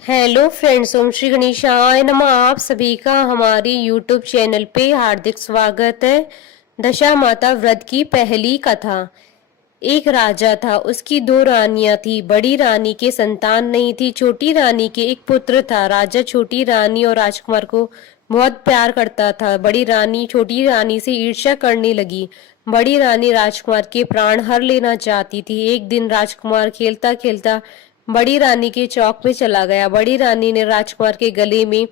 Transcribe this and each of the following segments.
Hello friends, ओम श्री गणेशाय नमः। आप सभी का हमारी यूट्यूब चैनल पे हार्दिक स्वागत है। दशा माता व्रत की पहली कथा। एक राजा था, उसकी दो रानियां थी। बड़ी रानी के संतान नहीं थी। छोटी रानी के एक पुत्र था। राजा छोटी रानी और राजकुमार को बहुत प्यार करता था। बड़ी रानी छोटी रानी से ईर्ष्या करने लगी। बड़ी रानी राजकुमार के प्राण हर लेना चाहती थी। एक दिन राजकुमार खेलता खेलता बड़ी रानी के चौक में चला गया। बड़ी रानी ने राजकुमार के गले में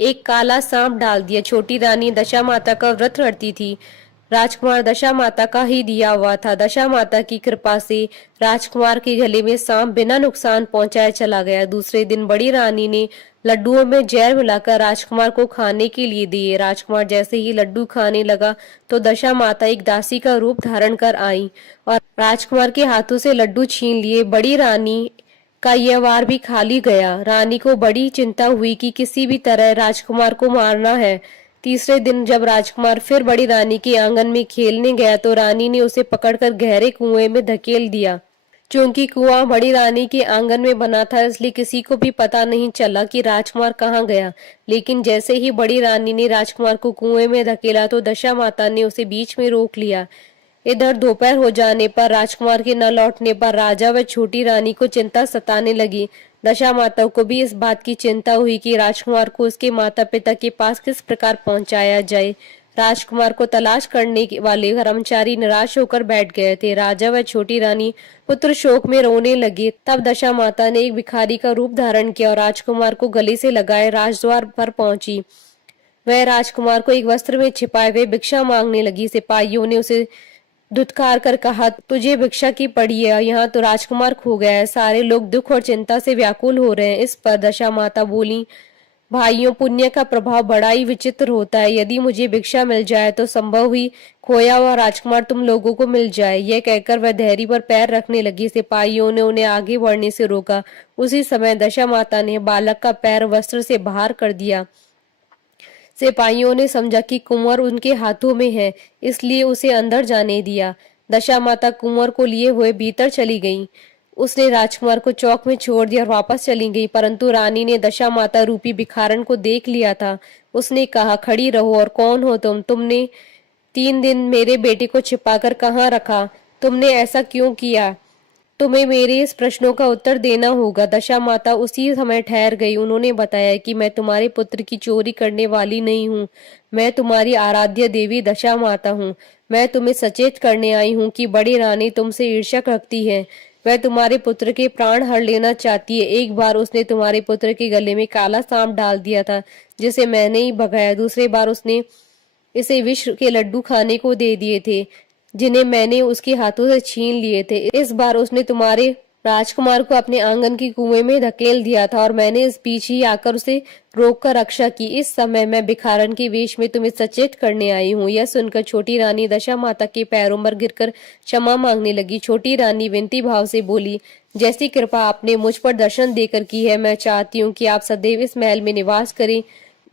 एक काला सांप डाल दिया। छोटी रानी दशा माता का व्रत रखती थी। राजकुमार दशा माता का ही दिया हुआ था। दशा माता की कृपा से राजकुमार के गले में सांप बिना नुकसान पहुंचाए चला गया। दूसरे दिन बड़ी रानी ने लड्डुओं में जहर मिलाकर राजकुमार को खाने के लिए दिए। राजकुमार जैसे ही लड्डू खाने लगा तो दशा माता एक दासी का रूप धारण कर आई और राजकुमार के हाथों से लड्डू छीन लिए। बड़ी रानी का यह वार भी खाली गया। रानी को बड़ी चिंता हुई कि किसी भी तरह राजकुमार को मारना है। तीसरे दिन जब राजकुमार फिर बड़ी रानी के आंगन में खेलने गया तो रानी ने उसे पकड़कर गहरे कुएं में धकेल दिया। क्योंकि कुआं बड़ी रानी के आंगन में बना था, इसलिए किसी को भी पता नहीं चला कि राजकुमार कहाँ गया। लेकिन जैसे ही बड़ी रानी ने राजकुमार को कुएं में धकेला तो दशा माता ने उसे बीच में रोक लिया। इधर दोपहर हो जाने पर राजकुमार के न लौटने पर राजा व छोटी रानी को चिंता सताने लगी। दशा माता को भी इस बात की चिंता हुई कि राजकुमार को उसके माता पिता के पास किस प्रकार पहुंचाया जाए। राजकुमार को तलाश करने वाले कर्मचारी निराश होकर बैठ गए थे। राजा व छोटी रानी पुत्र शोक में रोने लगे। तब दशा माता ने एक भिखारी का रूप धारण किया और राजकुमार को गले से लगाए राजद्वार पर पहुंची। वह राजकुमार को एक वस्त्र में छिपाए हुए भिक्षा मांगने लगी। सिपाहियों ने उसे धुतकार कर कहा, तुझे भिक्षा की पड़ी है, यहाँ तो राजकुमार खो गया है। सारे लोग दुख और चिंता से व्याकुल हो रहे हैं। इस पर दशा माता बोली, भाइयों, पुण्य का प्रभाव बड़ा ही विचित्र होता है। यदि मुझे भिक्षा मिल जाए तो संभव ही खोया हुआ राजकुमार तुम लोगों को मिल जाए। यह कहकर वह धैर्य पर पैर रखने लगी। सिपाहियों ने उन्हें आगे बढ़ने से रोका। उसी समय दशा माता ने बालक का पैर वस्त्र से बाहर कर दिया। सिपाहियों ने समझा कि कुंवर उनके हाथों में है, इसलिए उसे अंदर जाने दिया। दशा माता कुंवर को लिए हुए भीतर चली गईं। उसने राजकुमार को चौक में छोड़ दिया और वापस चली गई। परंतु रानी ने दशा माता रूपी भिखारन को देख लिया था। उसने कहा, खड़ी रहो और कौन हो तुमने 3 दिन मेरे बेटे को छिपाकर कहाँ रखा? तुमने ऐसा क्यों किया? तुम्हें मेरे इस प्रश्नों का उत्तर देना होगा। दशा माता उसी समय ठहर गई। उन्होंने बताया कि मैं तुम्हारे पुत्र की चोरी करने वाली नहीं हूँ। मैं तुम्हारी आराध्य देवी दशा माता हूँ। मैं तुम्हें सचेत करने आई हूँ कि बड़ी रानी तुमसे ईर्ष्या रखती है। वह तुम्हारे पुत्र के प्राण हर लेना चाहती है। एक बार उसने तुम्हारे पुत्र के गले में काला सांप डाल दिया था, जिसे मैंने ही भगाया। दूसरी बार उसने इसे विष के लड्डू खाने को दे दिए थे, जिन्हें मैंने उसके हाथों से छीन लिए थे। इस बार उसने तुम्हारे राजकुमार को अपने आंगन की कुएं में धकेल दिया था और मैंने इस बीच ही आकर उसे रोककर रक्षा की। इस समय मैं भिखारन के वेश में तुम्हें सचेत करने आई हूँ। यह सुनकर छोटी रानी दशा माता के पैरों पर गिरकर क्षमा मांगने लगी। छोटी रानी विनती भाव से बोली, जैसी कृपा आपने मुझ पर दर्शन देकर की है, मैं चाहती हूँ कि आप सदैव इस महल में निवास करें।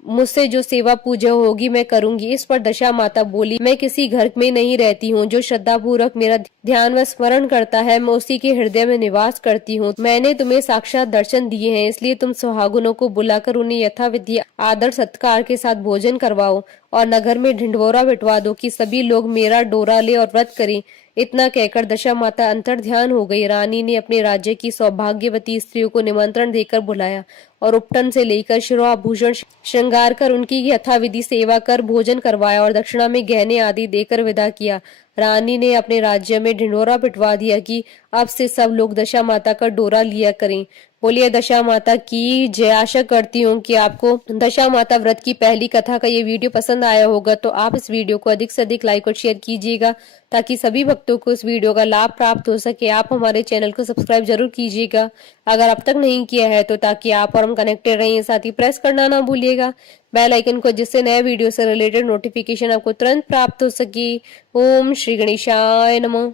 मुझसे जो सेवा पूजा होगी मैं करूंगी। इस पर दशा माता बोली, मैं किसी घर में नहीं रहती हूँ। जो श्रद्धा पूर्वक मेरा ध्यान व स्मरण करता है, मैं उसी के हृदय में निवास करती हूँ। मैंने तुम्हें साक्षात दर्शन दिए हैं, इसलिए तुम सुहागनों को बुलाकर उन्हें यथाविधि आदर सत्कार के साथ भोजन करवाओ और नगर में ढिंढोरा बिठवा दो कि सभी लोग मेरा डोरा ले और व्रत करें। इतना कहकर दशा माता अंतर ध्यान हो गई। रानी ने अपने राज्य की सौभाग्यवती स्त्रियों को निमंत्रण देकर बुलाया और उपटन से लेकर शिरोआभूषण श्रृंगार कर उनकी यथाविधि सेवा कर भोजन करवाया और दक्षिणा में गहने आदि देकर विदा किया। रानी ने अपने राज्य में ढिंढोरा पिटवा दिया कि अब से सब लोग दशा माता का डोरा लिया करें। बोलिए दशा माता की जय। आशा करती हूँ कि आपको दशा माता व्रत की पहली कथा का ये वीडियो पसंद आया होगा, तो आप इस वीडियो को अधिक से अधिक लाइक और शेयर कीजिएगा ताकि सभी भक्तों को इस वीडियो का लाभ प्राप्त हो सके। आप हमारे चैनल को सब्सक्राइब जरूर कीजिएगा अगर अब तक नहीं किया है तो, ताकि आप और हम कनेक्टेड रहें। साथ ही प्रेस करना ना भूलिएगा बेल आइकन को, जिससे नए वीडियो से रिलेटेड नोटिफिकेशन आपको तुरंत प्राप्त हो सके। ओम श्री गणेशाय नमः।